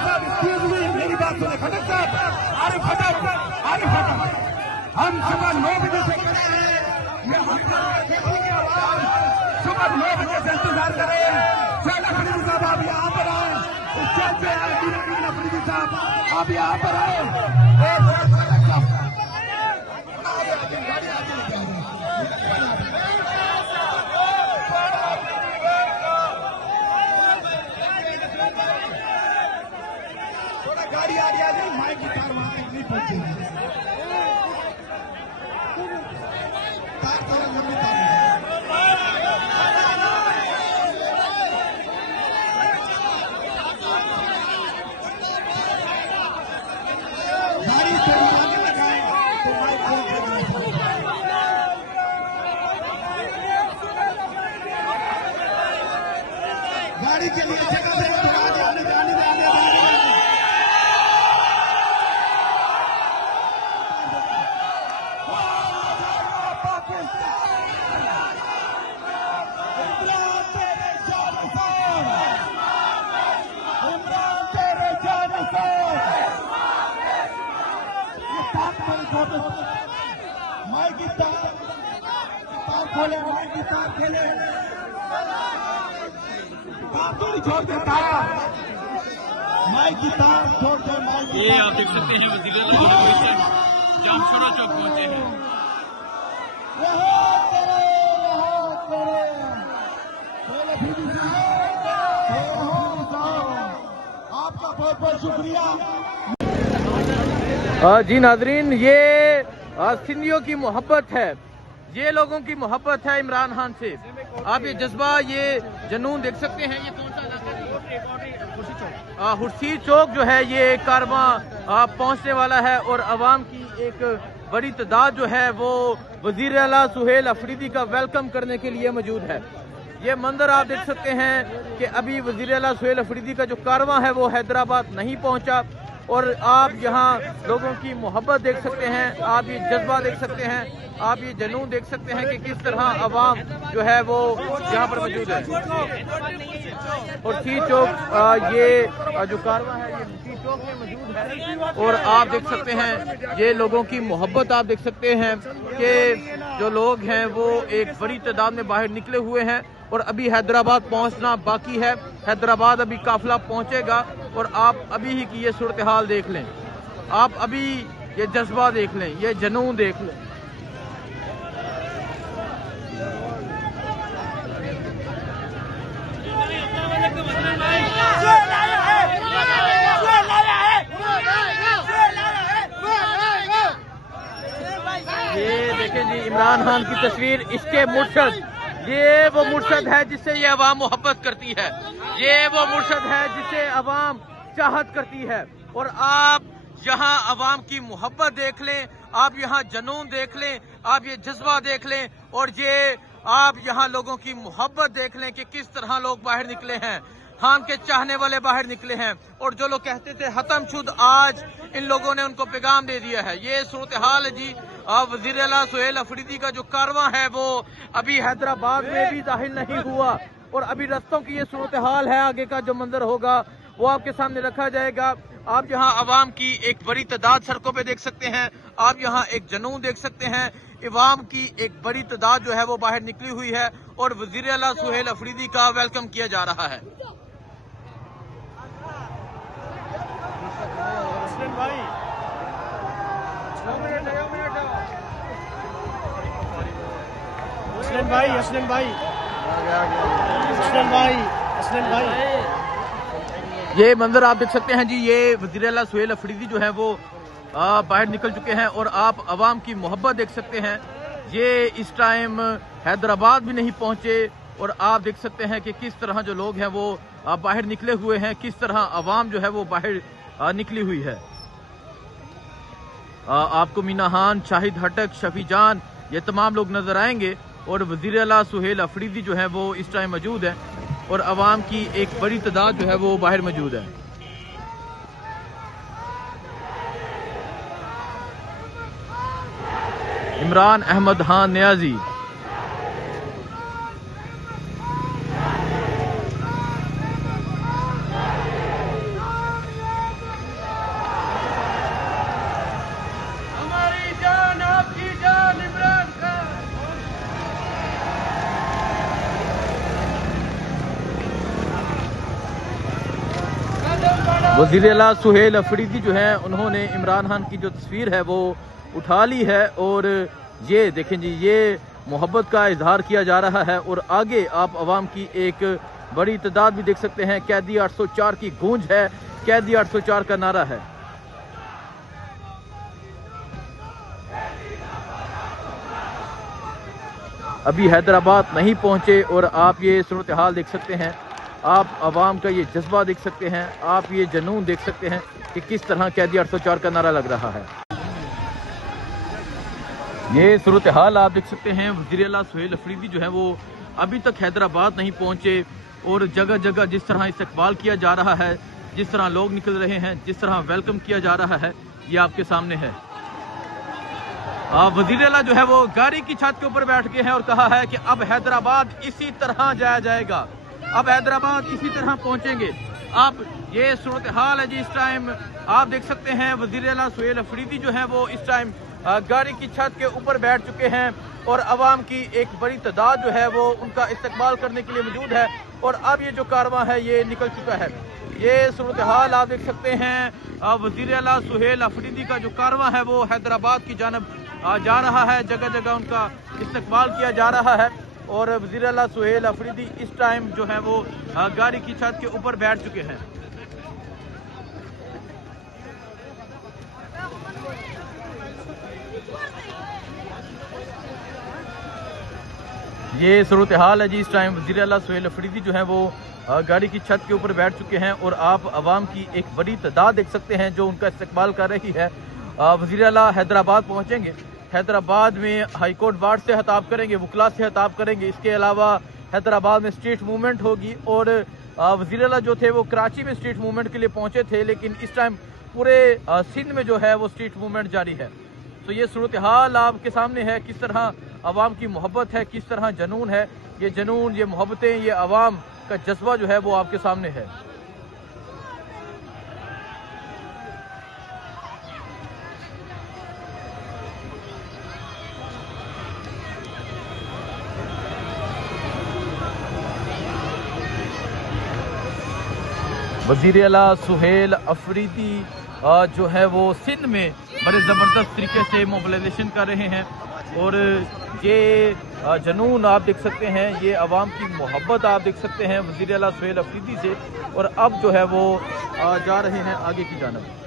साहब excuse me, मेरी बात सुने। खट्टर साहब, आरिफ खट्टर, आरिफ खट्टर, हम सुबह 9 बजे से खड़े हैं, ये देखिए आवाज, सुबह 9 बजे से इंतजार कर रहे हैं। सुहेल अफरीदी साहब आप यहाँ पर आए, स्टेज पे आए, दीन अफरीदी साहब आप यहाँ पर आए। थोड़ा गाड़ी आ गया है, माइक की तार वहां तक नहीं पहुंचेगी, तार थोड़ा लंबी तार है। गाड़ी थोड़ी आगे लगाए तो माइक खोल के देना पड़ेगा। गाड़ी के लिए जगह दे, आने आने आने आने आने। माइक की तार खोले, माइक की तार खोले, तार थोड़ी छोड़ दे, तार माइक की तार छोड़ दे, माइक की। ये आप देख सकते हैं वज़ीर-ए-आला जामशोरा चौक पहुंचे हैं। आपका बहुत बहुत शुक्रिया। जी नाजरीन, ये सिंधियों की मोहब्बत है, ये लोगों की मोहब्बत है इमरान खान से। आप ये जज्बा, ये जुनून देख सकते हैं। ये कौन सा इलाका है? हुर्सी चौक जो है, ये कारवां पहुंचने वाला है और अवाम की एक बड़ी तादाद जो है वो वज़ीर-ए-आला सुहेल अफरीदी का वेलकम करने के लिए मौजूद है। ये मंजर आप देख सकते हैं कि अभी वज़ीर-ए-आला सुहेल अफरीदी का जो कारवां है वो हैदराबाद नहीं पहुंचा और आप यहाँ लोगों की मोहब्बत देख सकते हैं, आप ये जज्बा देख सकते हैं, आप ये जुनून देख सकते हैं कि किस तरह अवाम जो है वो यहाँ पर मौजूद है। और सी चौक, ये जो कारवां है ये सी चौक में मौजूद है और आप देख सकते हैं ये लोगों की मोहब्बत आप देख सकते हैं कि जो लोग हैं वो एक बड़ी तादाद में बाहर निकले हुए हैं और अभी हैदराबाद पहुंचना बाकी है। हैदराबाद अभी काफिला पहुंचेगा और आप अभी ही की ये सूरत हाल देख लें, आप अभी ये जज्बा देख लें, ये जुनून देख लें। ये देखें जी, इमरान खान की तस्वीर, इसके मुर्शद, ये वो मुर्शद है जिससे ये अवाम मोहब्बत करती है, ये वो मुर्शद है जिसे अवाम चाहत करती है। और आप यहाँ अवाम की मोहब्बत देख लें, आप यहाँ जुनून देख लें, आप ये जज्बा देख लें और ये आप यहाँ लोगों की मोहब्बत देख लें कि किस तरह लोग बाहर निकले हैं, खान के चाहने वाले बाहर निकले हैं। और जो लोग कहते थे खत्म शुद, आज इन लोगों ने उनको पैगाम दे दिया है। ये सूरत हाल है जी। वज़ीर-ए-आला सुहेल अफरीदी का जो कारवां है वो अभी हैदराबाद में भी दाखिल नहीं हुआ और अभी रस्तों की ये सूरत हाल है। आगे का जो मंजर होगा वो आपके सामने रखा जाएगा। आप यहाँ अवाम की एक बड़ी तादाद सड़कों पे देख सकते हैं, आप यहाँ एक जुनून देख सकते हैं, अवाम की एक बड़ी तादाद जो है वो बाहर निकली हुई है और वज़ीर-ए-आला सुहेल अफरीदी का वेलकम किया जा रहा है। असलम भाई, ये मंजर आप देख सकते हैं जी। ये वज़ीर-ए-आला सुहेल अफरीदी जो है वो बाहर निकल चुके हैं और आप अवाम की मोहब्बत देख सकते हैं। ये इस टाइम हैदराबाद भी नहीं पहुंचे और आप देख सकते हैं कि किस तरह जो लोग हैं वो बाहर निकले हुए हैं, किस तरह अवाम जो है वो बाहर निकली हुई है। आपको मीना खान, शाहिद हटक, शफी जान, ये तमाम लोग नजर आएंगे और वज़ीर-ए-आला सुहेल अफरीदी जो है वो इस टाइम मौजूद है और अवाम की एक बड़ी तादाद जो है वो बाहर मौजूद है। इमरान अहमद खान नियाजी, वज़ीर आला सुहेल अफरीदी जो है उन्होंने इमरान खान की जो तस्वीर है वो उठा ली है और ये देखें जी, ये मोहब्बत का इजहार किया जा रहा है। और आगे आप अवाम की एक बड़ी तादाद भी देख सकते हैं। कैदी 804 की गूंज है, कैदी 804 का नारा है। अभी हैदराबाद नहीं पहुंचे और आप ये सूरत हाल देख सकते हैं, आप अवाम का ये जज्बा देख सकते हैं, आप ये जुनून देख सकते हैं कि किस तरह कैदी 804 का नारा लग रहा है। ये सूरत हाल आप देख सकते हैं। वज़ीर आला सुहेल अफरीदी जो है वो अभी तक हैदराबाद नहीं पहुंचे और जगह जगह जिस तरह इस्तकबाल किया जा रहा है, जिस तरह लोग निकल रहे हैं, जिस तरह वेलकम किया जा रहा है, ये आपके सामने है। वज़ीर आला जो है वो गाड़ी की छत के ऊपर बैठ के हैं और कहा है कि अब हैदराबाद इसी तरह जाया जाएगा, अब हैदराबाद इसी तरह पहुंचेंगे। आप ये सूरत हाल है जी, इस टाइम आप देख सकते हैं वज़ीर आला सुहेल अफरीदी जो है वो इस टाइम गाड़ी की छत के ऊपर बैठ चुके हैं और अवाम की एक बड़ी तादाद जो है वो उनका इस्तकबाल करने के लिए मौजूद है। और अब ये जो कारवां है ये निकल चुका है। ये सूरत हाल आप देख सकते हैं। वज़ीर आला सुहेल अफरीदी का जो कारवां है वो हैदराबाद की जानब जा रहा है, जगह जगह उनका इस्तकबाल किया जा रहा है। और वज़ीर आला सुहेल अफरीदी इस टाइम जो है वो गाड़ी की छत के ऊपर बैठ चुके हैं। ये सूरत हाल है जी, इस टाइम वज़ीर आला सुहेल अफरीदी जो है वो गाड़ी की छत के ऊपर बैठ चुके हैं और आप अवाम की एक बड़ी तादाद देख सकते हैं जो उनका इस्तकबाल कर रही है। वज़ीर आला हैदराबाद पहुंचेंगे, हैदराबाद में हाई कोर्ट बार से खिताब करेंगे, वकला से खिताब करेंगे। इसके अलावा हैदराबाद में स्ट्रीट मूवमेंट होगी और वज़ीर आला जो थे वो कराची में स्ट्रीट मूवमेंट के लिए पहुंचे थे, लेकिन इस टाइम पूरे सिंध में जो है वो स्ट्रीट मूवमेंट जारी है। तो ये सूरत हाल आपके सामने है, किस तरह अवाम की मोहब्बत है, किस तरह जुनून है। ये जुनून, ये मोहब्बतें, ये अवाम का जज्बा जो है वो आपके सामने है। वज़ीर आला सुहेल अफरीदी जो है वो सिंध में बड़े ज़बरदस्त तरीके से मोबिलाइजेशन कर रहे हैं और ये जुनून आप देख सकते हैं, ये अवाम की मोहब्बत आप देख सकते हैं वज़ीर आला सुहेल अफरीदी से। और अब जो है वो जा रहे हैं आगे की जानब।